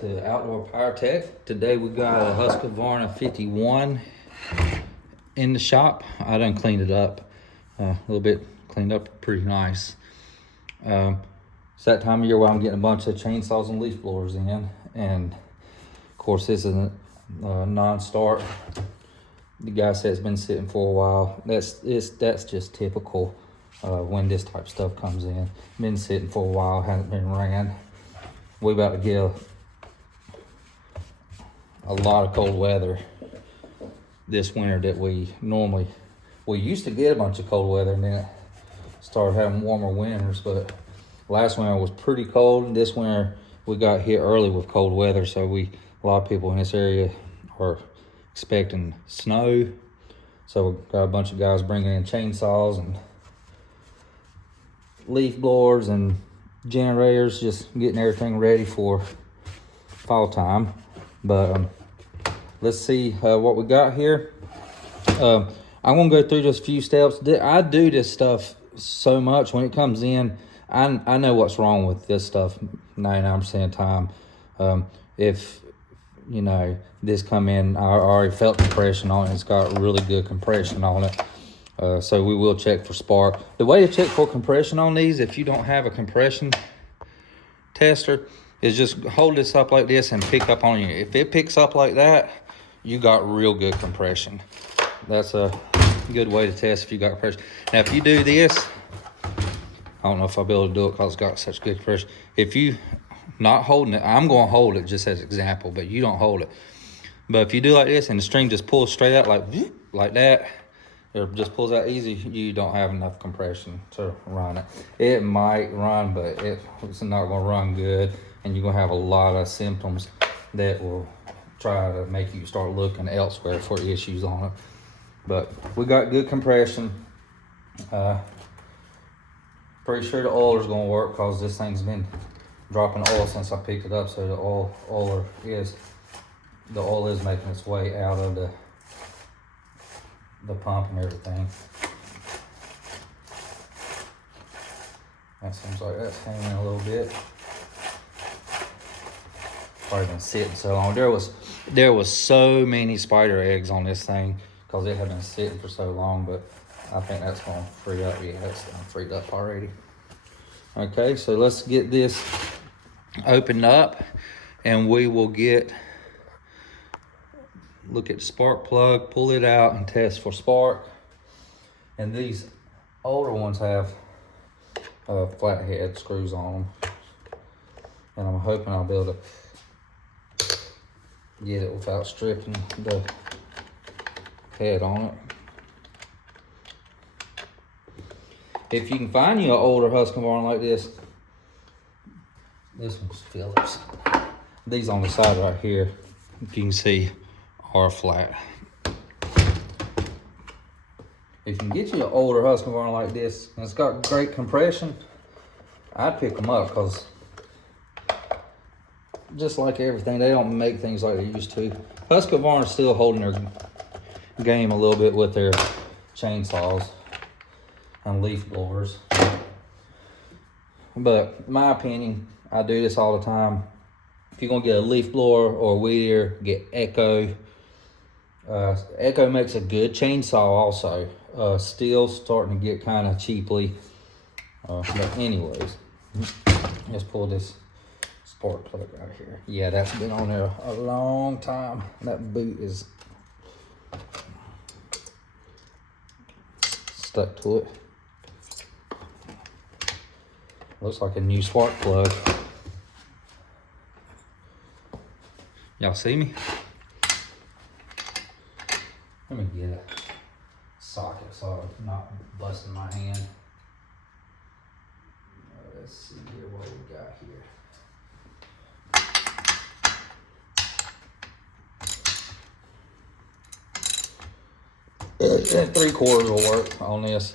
to Outdoor Power Tech. Today we got a Husqvarna 51 in the shop. I done cleaned it up a little bit, cleaned up pretty nice. It's that time of year where I'm getting a bunch of chainsaws and leaf blowers in, and of course this is a non-start. The guy said it's been sitting for a while. That's just typical when this type of stuff comes in. Been sitting for a while, hasn't been ran. We about to get a lot of cold weather this winter that we used to get a bunch of cold weather, and then it started having warmer winters. But last winter was pretty cold, and this winter we got hit early with cold weather. So a lot of people in this area are expecting snow. So we got a bunch of guys bringing in chainsaws and leaf blowers and generators, just getting everything ready for fall time. But let's see what we got here. I'm gonna go through just a few steps. I do this stuff so much when it comes in. I know what's wrong with this stuff 99% of the time. If you know this come in, I already felt compression on it. It's got really good compression on it. So we will check for spark. The way to check for compression on these, if you don't have a compression tester, is just hold this up like this and pick up on you. If it picks up like that, you got real good compression. That's a good way to test if you got compression. Now if you do this, I don't know if I'll be able to do it because it's got such good compression. If you not holding it, I'm going to hold it just as an example, but you don't hold it. But if you do like this and the string just pulls straight out like that, it just pulls out easy, you don't have enough compression to run it. It might run, but it's not going to run good, and you're going to have a lot of symptoms that will try to make you start looking elsewhere for issues on it. But we got good compression. Pretty sure the oiler is going to work because this thing's been dropping oil since I picked it up, so the oil is making its way out of the pump and everything. That seems like that's hanging a little bit. Probably been sitting so long. There was so many spider eggs on this thing because it had been sitting for so long, but I think that's gonna free up. Yeah, that's done freed up already. Okay, so let's get this opened up, and we will look at the spark plug, pull it out, and test for spark. And these older ones have flathead screws on them, and I'm hoping I'll be able to get it without stripping the head on it. If you can find you an older Husqvarna like this one's Phillips. These on the side right here, if you can see, are flat. If you can get you an older Husqvarna like this, and it's got great compression, I'd pick them up, because just like everything, they don't make things like they used to. Husqvarna's still holding their game a little bit with their chainsaws and leaf blowers. But in my opinion, I do this all the time. If you're gonna get a leaf blower or a weed eater, get Echo. Echo makes a good chainsaw also. Still starting to get kind of cheaply. But anyways, let's pull this spark plug out here. Yeah, that's been on there a long time. That boot is stuck to it. Looks like a new spark plug. Y'all see me? Let me get a socket so I'm not busting my hand. Let's see here what we got here. 3/4 will work on this.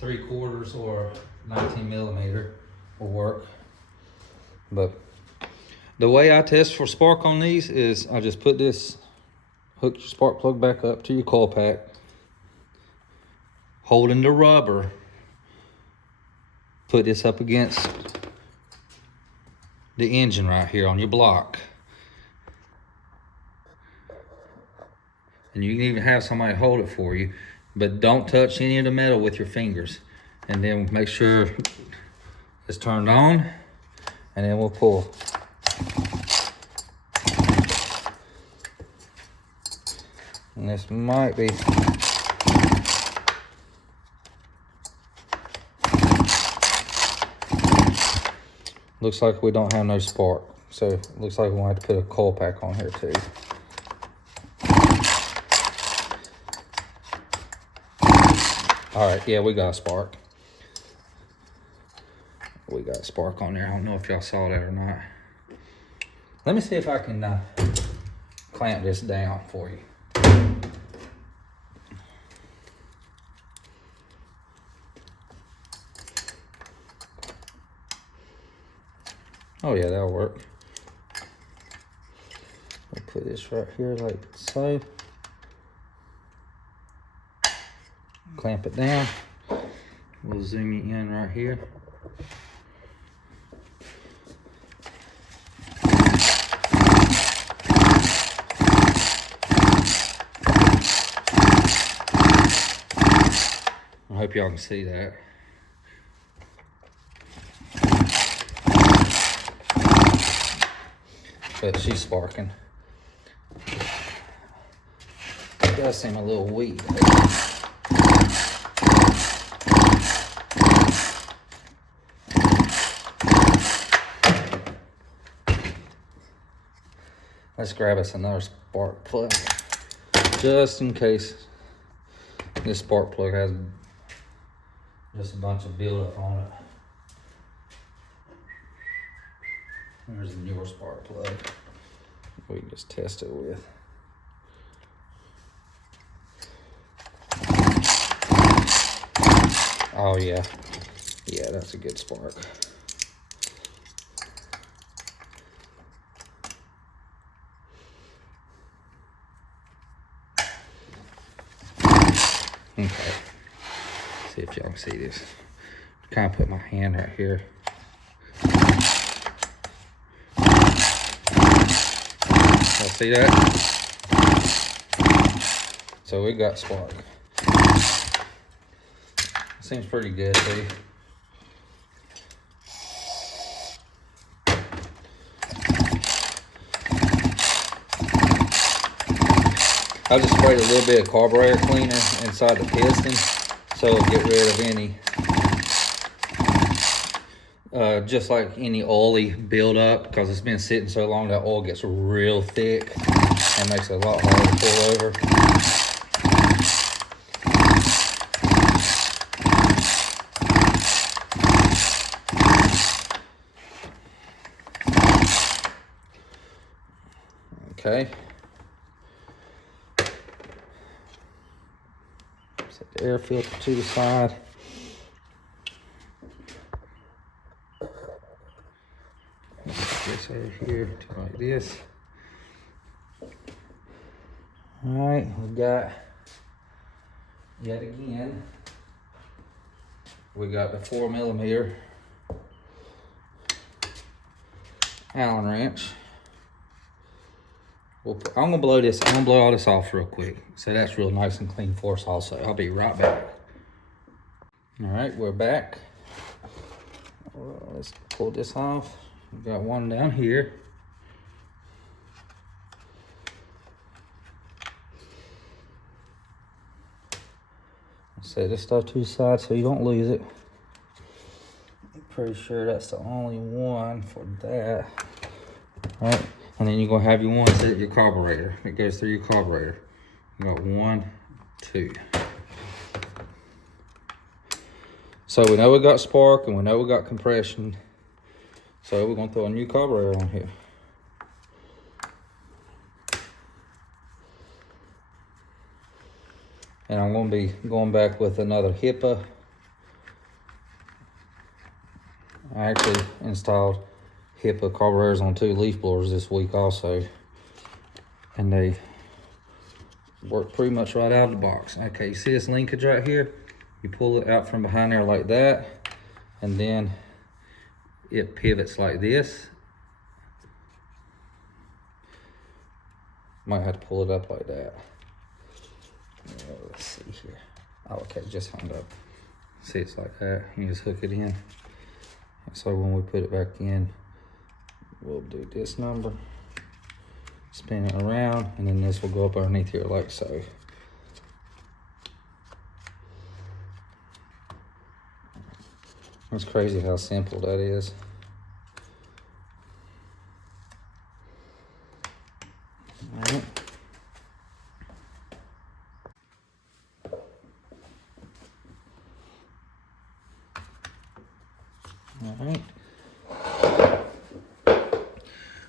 .3/4 or 19mm will work. But The way I test for spark on these is I just put this, hook your spark plug back up to your coil pack, holding the rubber, put this up against the engine right here on your block. And you can even have somebody hold it for you, but don't touch any of the metal with your fingers. And then make sure it's turned on, and then we'll pull. And this might be, looks like we don't have no spark. So it looks like we might have to put a coil pack on here too. All right, yeah, we got a spark. We got a spark on there. I don't know if y'all saw that or not. Let me see if I can clamp this down for you. Oh yeah, that'll work. We'll put this right here like so. Clamp it down. We'll zoom you in right here. I hope y'all can see that. But she's sparking. It does seem a little weak. Let's grab us another spark plug, just in case this spark plug has just a bunch of buildup on it. There's a newer spark plug we can just test it with. Oh yeah, yeah, that's a good spark. Okay, see if y'all can see this. Kind of put my hand right here. Y'all see that? So we got spark. Seems pretty good, too. I just sprayed a little bit of carburetor cleaner inside the piston so it'll get rid of any, just like any oily buildup, because it's been sitting so long that oil gets real thick and makes it a lot harder to pull over. Okay. Set the air filter to the side. Put this over here like this. All right, we got, yet again, we got the 4mm Allen wrench. I'm gonna blow this. I'm gonna blow all this off real quick, so that's real nice and clean for us. Also, I'll be right back. All right, we're back. Let's pull this off. We've got one down here. Set this stuff to the side so you don't lose it. I'm pretty sure that's the only one for that. All right. And then you're gonna have your one set at your carburetor. It goes through your carburetor. You got 1, 2. So we know we got spark and we know we got compression. So we're gonna throw a new carburetor on here. And I'm gonna be going back with another I actually installed HIPAA carburetors on 2 leaf blowers this week also. And they work pretty much right out of the box. Okay, you see this linkage right here? You pull it out from behind there like that, and then it pivots like this. Might have to pull it up like that. Let's see here. Oh, okay, just hung up. See, it's like that. You just hook it in. So when we put it back in, we'll do this number, spin it around, and then this will go up underneath here like so. It's crazy how simple that is. All right. All right.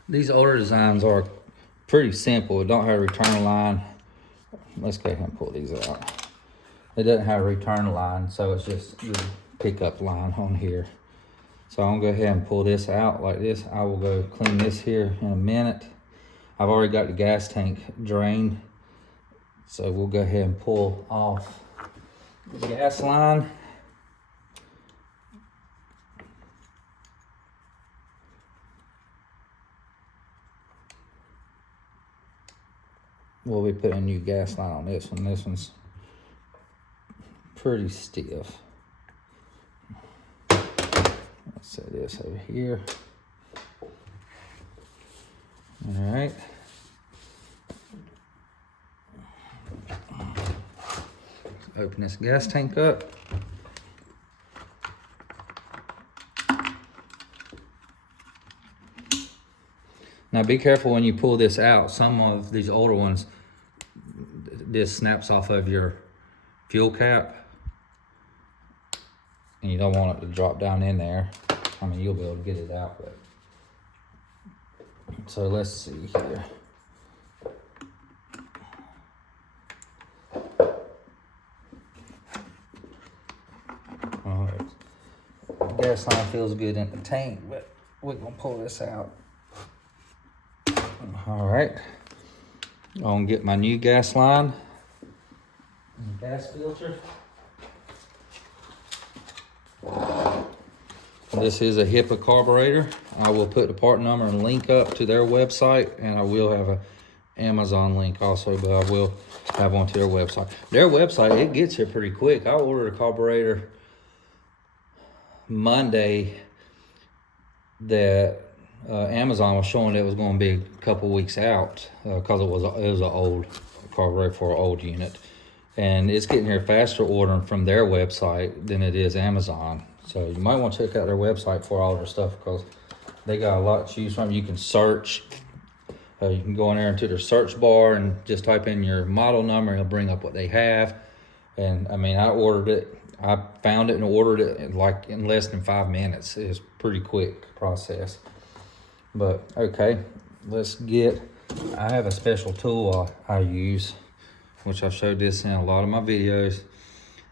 These older designs are pretty simple. It don't have a return line. Let's go ahead and pull these out. It doesn't have a return line, so it's just the pickup line on here. So I'm gonna go ahead and pull this out like this. I will go clean this here in a minute. I've already got the gas tank drained, so we'll go ahead and pull off the gas line. We'll be putting a new gas line on this one. This one's pretty stiff. Let's set this over here. All right. Open this gas tank up. Now be careful when you pull this out. Some of these older ones, this snaps off of your fuel cap, and you don't want it to drop down in there. I mean, you'll be able to get it out, but so let's see here. All right, the gas line feels good in the tank, but we're gonna pull this out. All right, I'm gonna get my new gas line and gas filter. This is a HIPAA carburetor. I will put the part number and link up to their website, and I will have a Amazon link also, but I will have one to their website. Their website, it gets here pretty quick. I ordered a carburetor Monday that Amazon was showing that it was going to be a couple weeks out because it was an old carburetor for an old unit, and it's getting here faster ordering from their website than it is Amazon. So you might want to check out their website for all their stuff because they got a lot to choose from. You can search. You can go in there into their search bar and just type in your model number, and it'll bring up what they have. And I mean, I ordered it. I found it and ordered it in less than 5 minutes. It's a pretty quick process. But okay, let's get. I have a special tool I use, which I've showed this in a lot of my videos.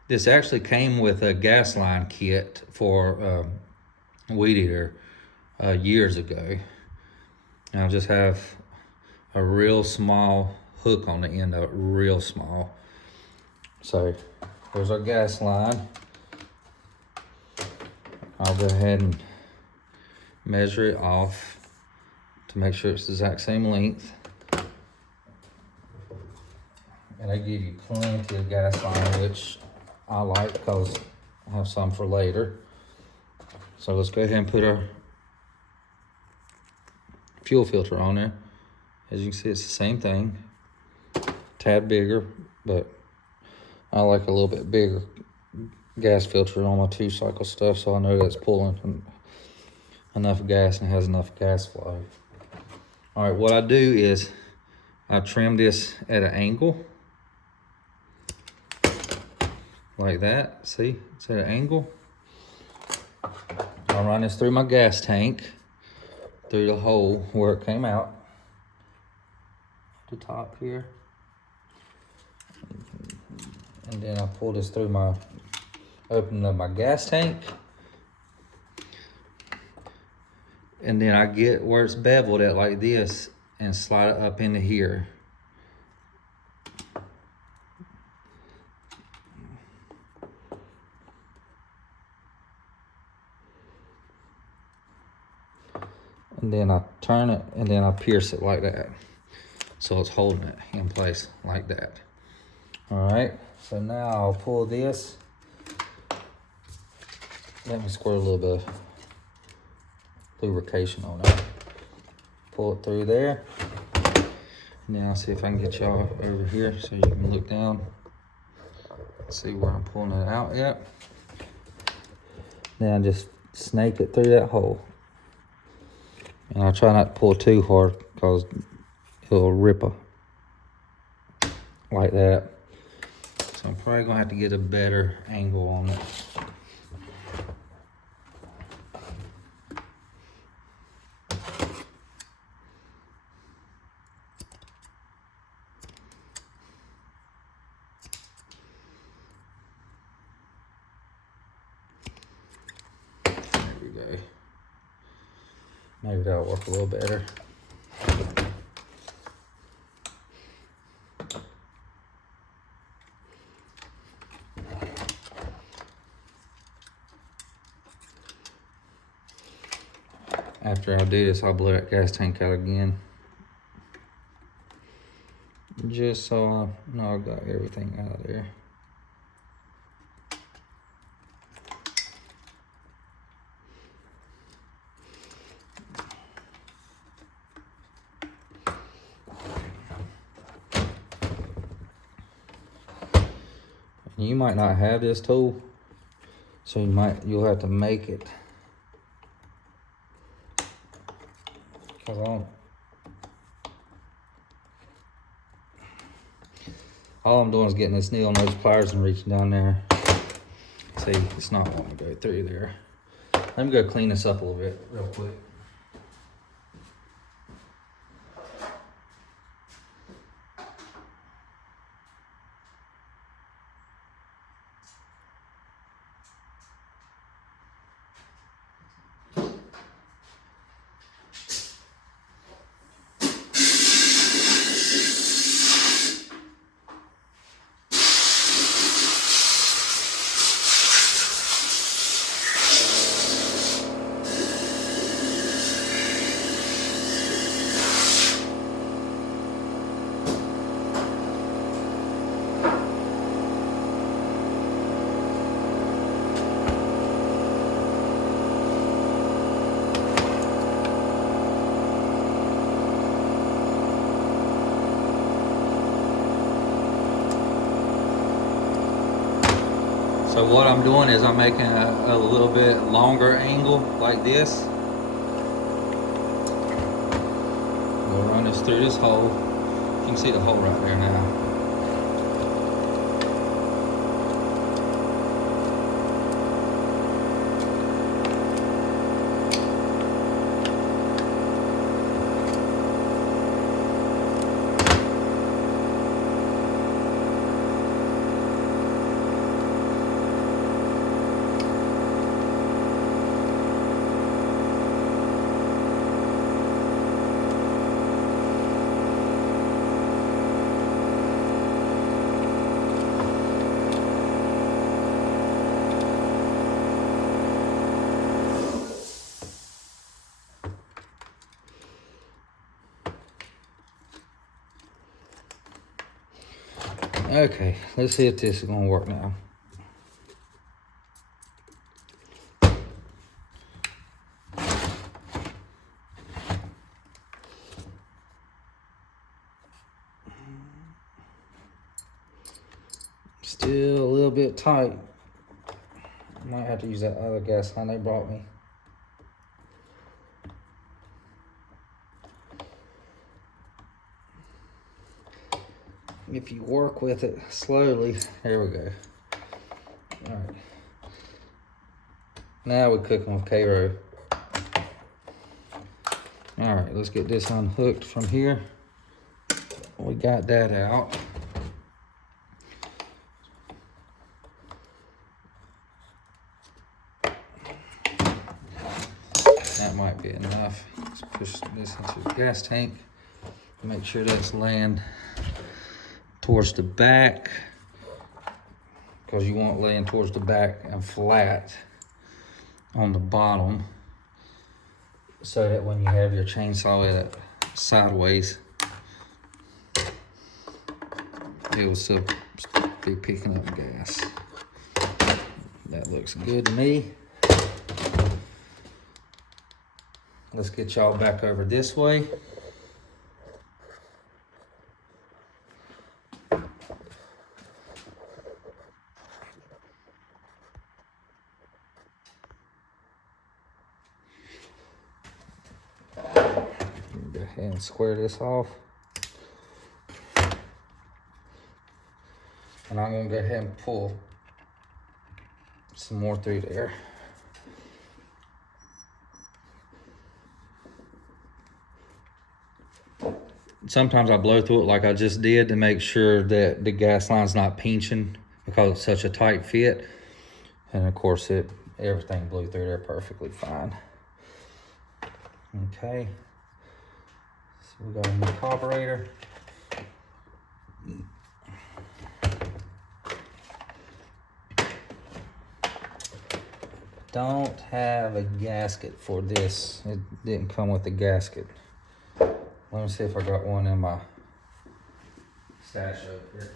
This actually came with a gas line kit for weed eater years ago. And I just have a real small hook on the end of it, real small. So there's our gas line. I'll go ahead and measure it off to make sure it's the exact same length. And I give you plenty of gas line, which I like because I have some for later. So let's go ahead and put our fuel filter on there. As you can see, it's the same thing, tad bigger, but I like a little bit bigger gas filter on my 2-cycle stuff, so I know that's pulling enough gas and has enough gas flow. All right, what I do is I trim this at an angle like that. See, it's at an angle. I'll run this through my gas tank, through the hole where it came out, the top here. And then I pull this through my, opening up my gas tank. And then I get where it's beveled at like this and slide it up into here. And then I turn it and then I pierce it like that. So it's holding it in place like that. All right, so now I'll pull this. Let me squirt a little bit of lubrication on it. Pull it through there. Now I'll see if I can get y'all over here so you can look down. See where I'm pulling it out at. Now just snake it through that hole. And I'll try not to pull too hard because it'll rip like that. So I'm probably gonna have to get a better angle on it. There we go. Maybe that'll work a little better. After I do this, I'll blow that gas tank out again. Just so I know I got everything out of there. You might not have this tool, so you'll have to make it. Cause all I'm doing is getting this needle nose pliers and reaching down there. See, it's not wanting to go through there. Let me go clean this up a little bit real quick. So what I'm doing is I'm making a little bit longer angle like this. We'll run this through this hole. You can see the hole right there now. Okay, let's see if this is gonna work now. Still a little bit tight. Might have to use that other gas line they brought me. If you work with it slowly, there we go. All right. Now we're cooking with K-row. All right, let's get this unhooked from here. We got that out. That that might be enough. Let's push this into the gas tank. Make sure that's laying towards the back, because you want it laying towards the back and flat on the bottom, so that when you have your chainsaw at sideways, it will still be picking up gas. That looks good to me. Let's get y'all back over this way. Go ahead and square this off. And I'm gonna go ahead and pull some more through there. Sometimes I blow through it like I just did to make sure that the gas line's not pinching, because it's such a tight fit. And of course everything blew through there perfectly fine. Okay, so we got a new carburetor. Don't have a gasket for this. It didn't come with a gasket. Let me see if I got one in my stash over here.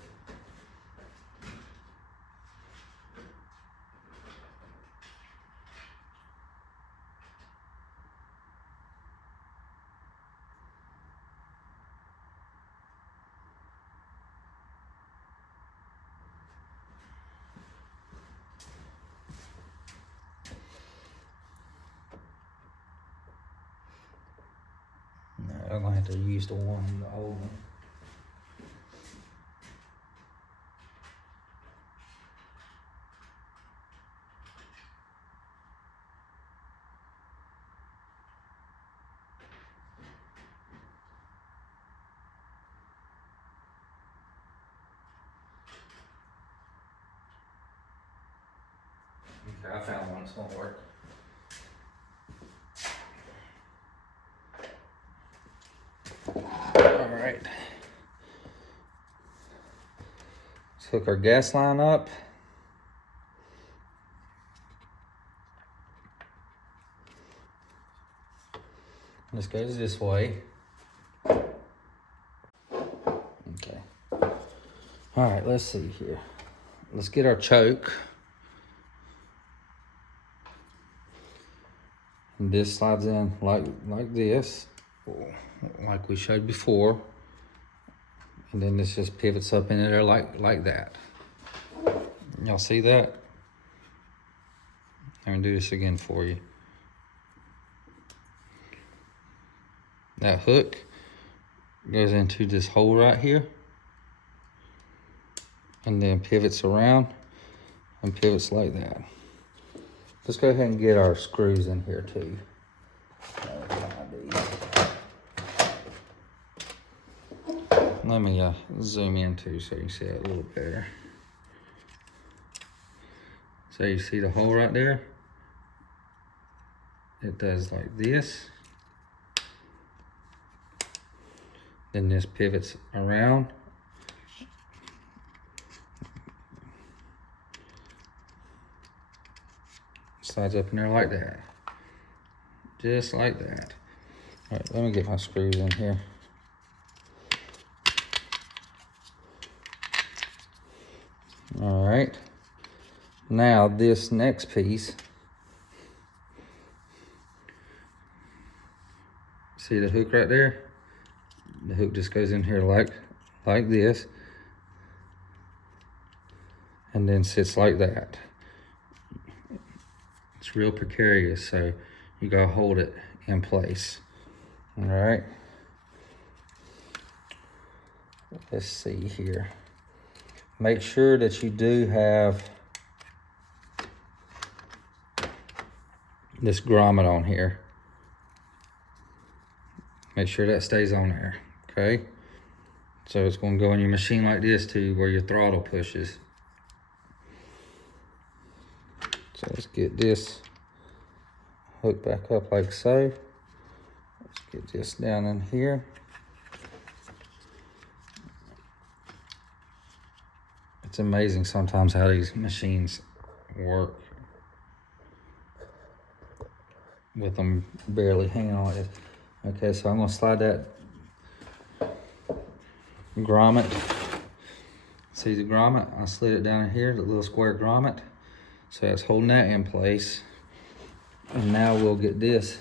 No, I'm gonna have to use the old one. Okay, I found one that's gonna work. All right. Let's hook our gas line up. This goes this way. Okay. All right, let's see here. Let's get our choke. And this slides in like this, like we showed before. And then this just pivots up into there like that. Y'all see that? I'm gonna do this again for you. That hook goes into this hole right here, and then pivots around and pivots like that. Let's go ahead and get our screws in here too. Let me zoom in too so you can see it a little better. So you see the hole right there? It does like this. Then this pivots around. Slides up in there like that. Just like that. All right, let me get my screws in here. All right. Now this next piece, see the hook right there? The hook just goes in here like this, and then sits like that. It's real precarious, so you gotta hold it in place. All right. Let's see here. Make sure that you do have this grommet on here. Make sure that stays on there, okay? So it's gonna go in your machine like this too, where your throttle pushes. So let's get this hook back up like so. Let's get this down in here. It's amazing sometimes how these machines work with them barely hanging on like this. Okay, so I'm gonna slide that grommet. See the grommet? I slid it down here, the little square grommet. So that's holding that in place. And now we'll get this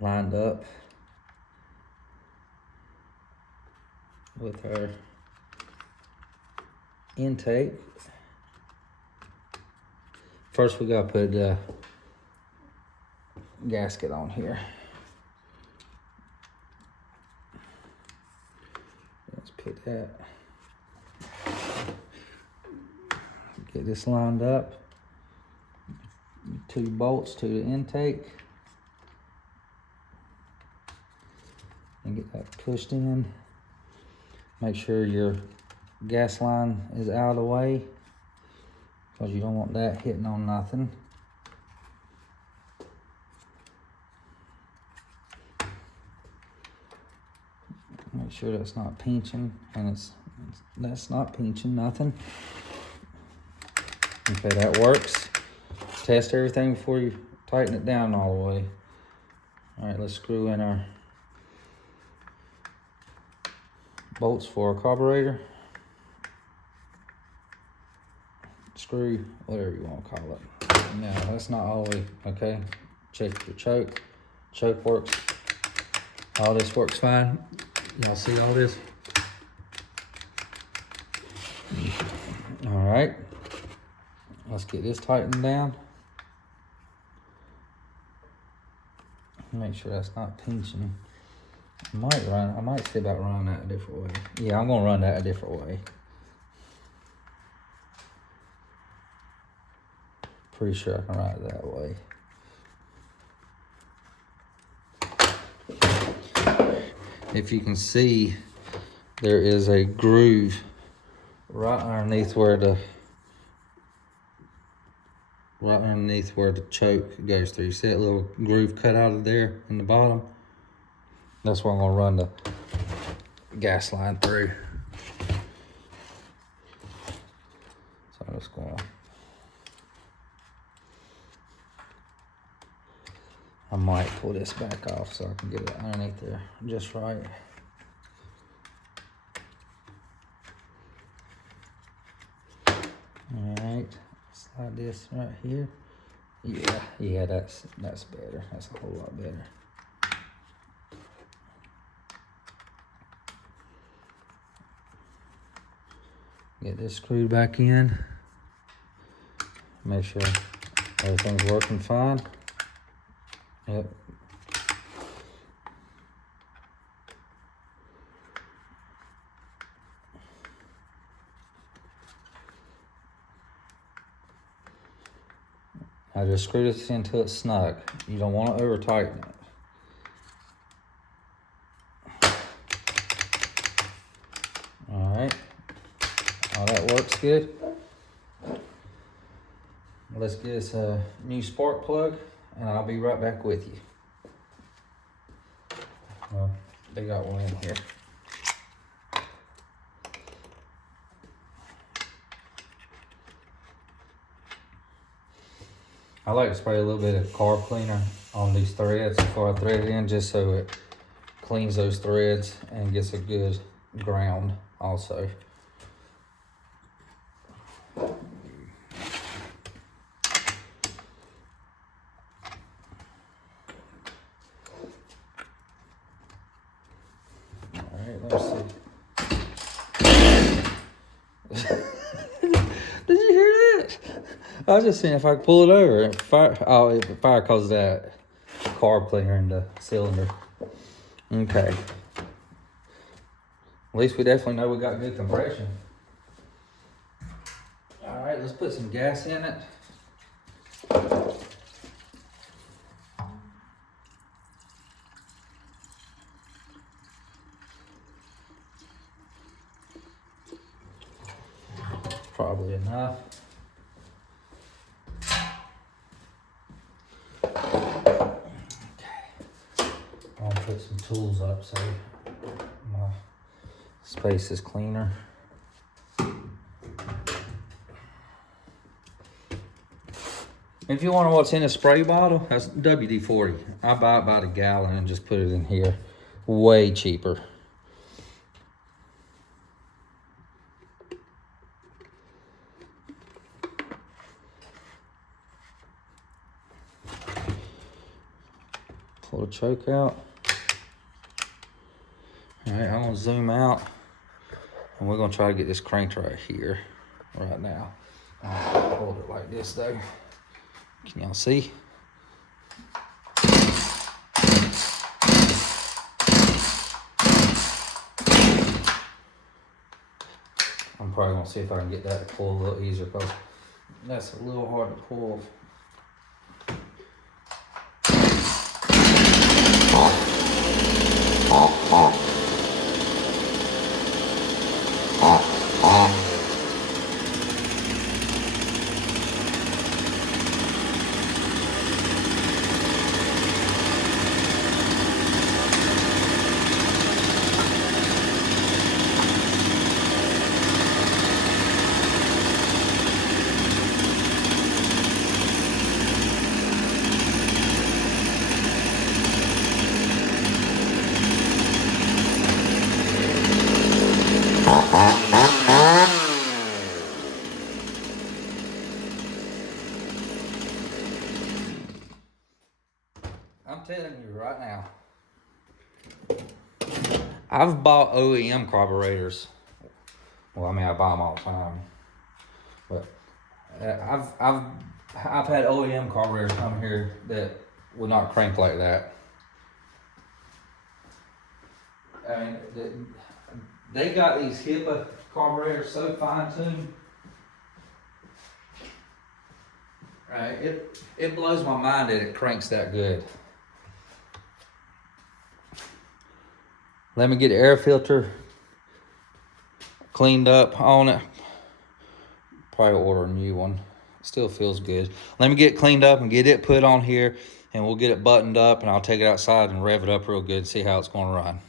lined up with our intake. First we gotta put the gasket on here. Let's put that. Get this lined up. 2 bolts to the intake. And get that pushed in. Make sure your gas line is out of the way, because you don't want that hitting on nothing. Make sure that's not pinching, and that's not pinching nothing. Okay, that works. Test everything before you tighten it down all the way. All right, let's screw in our bolts for our carburetor. Screw, whatever you want to call it. No, that's not all the way, okay? Check your choke. Choke works. All this works fine. Y'all see all this? All right. Let's get this tightened down. Make sure that's not pinching. I might see about running that a different way. Yeah, I'm gonna run that a different way. Pretty sure I can run it that way. If you can see, there is a groove right underneath where the choke goes through. You see that little groove cut out of there in the bottom? That's where I'm gonna run the gas line through. So I'm just gonna, I might pull this back off so I can get it underneath there just right. All right, slide this right here. Yeah, that's better. That's a whole lot better. Get this screwed back in. Make sure everything's working fine. Yep. I just screw this until it's snug. You don't want to over tighten it. All right. All that works good. Let's get us a new spark plug, and I'll be right back with you. Well, they got one in here. I like to spray a little bit of carb cleaner on these threads before I thread it in, just so it cleans those threads and gets a good ground also. Let's see. Did you hear that? I was just seeing if I could pull it over and fire. Oh, the fire causes that carb cleaner in the cylinder. Okay. At least we definitely know we got good compression. All right, let's put some gas in it. Probably enough. put some tools up so my space is cleaner. If you want to know what's in a spray bottle, that's WD-40. I buy it by the gallon and just put it in here. Way cheaper. Pull the choke out. All right, I'm gonna zoom out and we're gonna try to get this cranked right here, right now. I'll hold it like this though. Can y'all see? I'm probably gonna see if I can get that to pull a little easier because that's a little hard to pull. I'm telling you right now, I've bought OEM carburetors. Well, I mean, I buy them all the time, but I've had OEM carburetors come here that would not crank like that. I mean, they got these HIPAA carburetors so fine-tuned. Right, it blows my mind that it cranks that good. Let me get the air filter cleaned up on it. Probably order a new one. Still feels good. Let me get it cleaned up and get it put on here, and we'll get it buttoned up, and I'll take it outside and rev it up real good, see how it's going to run.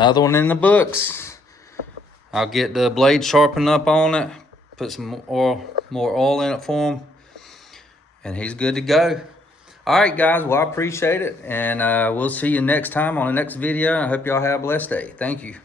another one in the books. I'll get the blade sharpened up on it, put some more oil in it for him, and he's good to go. All right, guys. Well, I appreciate it, and we'll see you next time on the next video. I hope y'all have a blessed day. Thank you.